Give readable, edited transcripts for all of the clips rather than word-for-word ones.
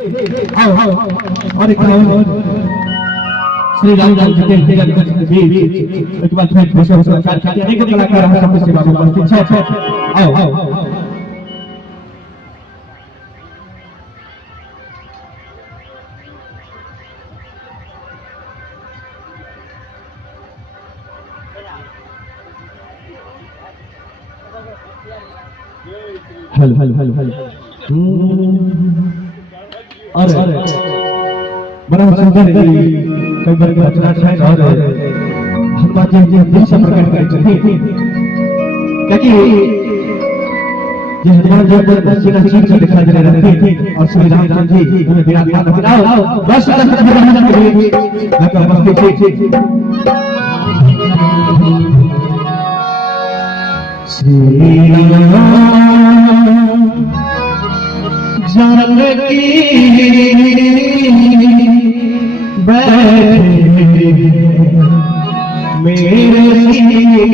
और एक श्री राम जी के भी एक बार फिर खुशी हो सरकार के अनेक कलाकार हम सब सेवा में उपस्थित है। आओ हेलो हेलो हेलो हेलो अरे बड़ा सुंदर कई बार रचना है और हम बात ये दिल से प्रकट करते हैं क्योंकि ये हनुमान जी पर बसीना चीज से दिखाई दे रहे थे और श्री रामचंद्र जी हमें विराजमान होते आओ बस रहमान के लिए लगा उपस्थित श्री राम जानकी बैठे मेरे सीने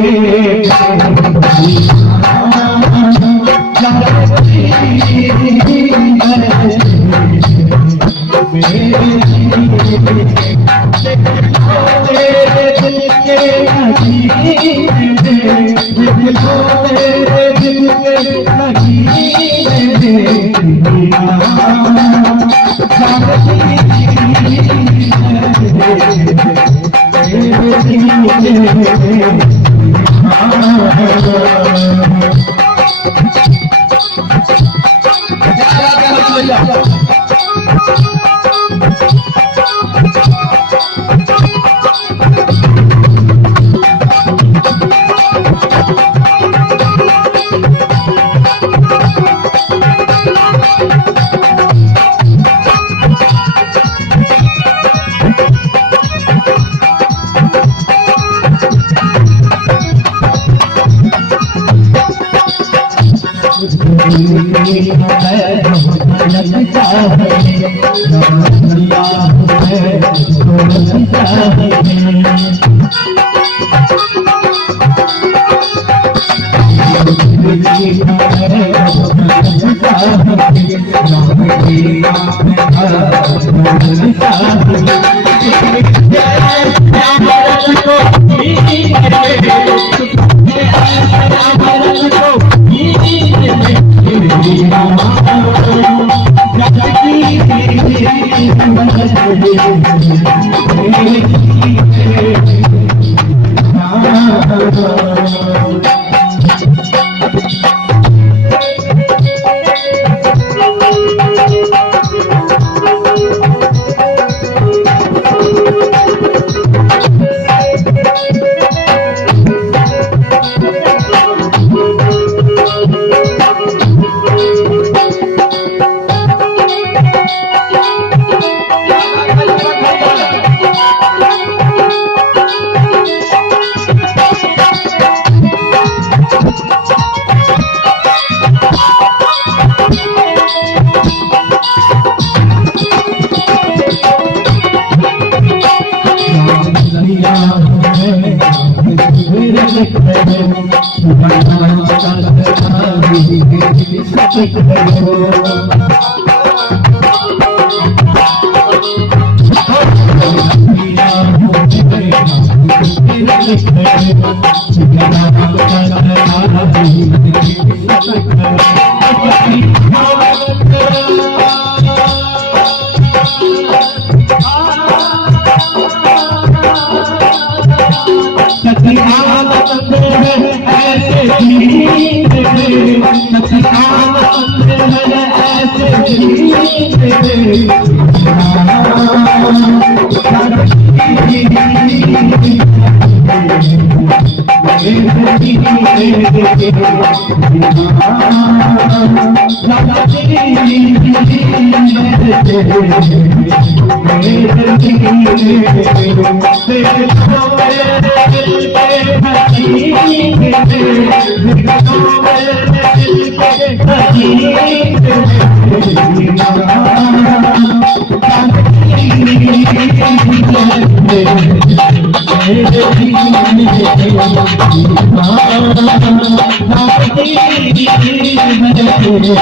रे